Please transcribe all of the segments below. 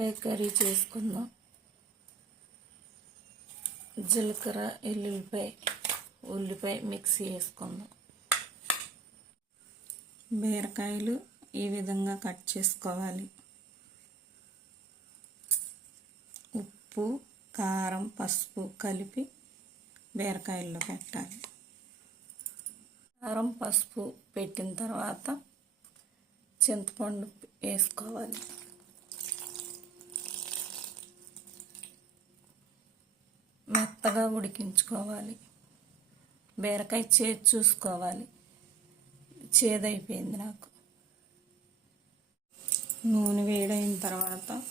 బీరకాయ కర్రీ చేసుకుందాం. జీలకర్ర, ఎల్లుల్లిపాయ, ఉల్లిపాయ మిక్సీ వేసుకుందాం. బీరకాయలు ఈ విధంగా కట్ చేసుకోవాలి. ఉప్పు, కారం, పసుపు కలిపి బీరకాయల్లో పెట్టాలి. కారం, పసుపు పెట్టిన తర్వాత చింతపండు వేసుకోవాలి. మెత్తగా ఉడికించుకోవాలి. బీరకాయ చేదు చూసుకోవాలి. చేదైపోయింది నాకు. నూనె వేడైన తర్వాత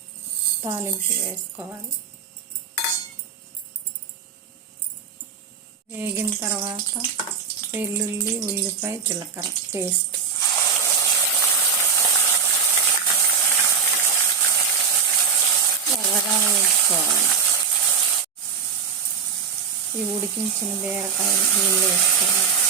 తాలింపు వేసుకోవాలి. వేగిన తర్వాత వెల్లుల్లి, ఉల్లిపాయ, జీలకర్ర పేస్ట్ ఎర్రగా వేసుకోవాలి. ఈ ఉడికించిన బీరకాయలు నీళ్ళు వేసుకోవాలి.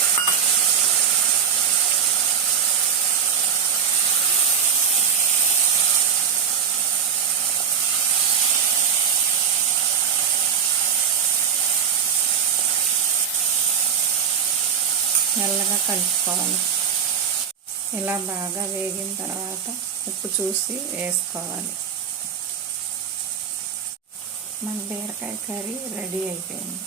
మెల్లగా కలుపుకోవాలి. ఇలా బాగా వేగిన తర్వాత ఉప్పు చూసి వేసుకోవాలి. మన బీరకాయ కర్రీ రెడీ అయిపోయింది.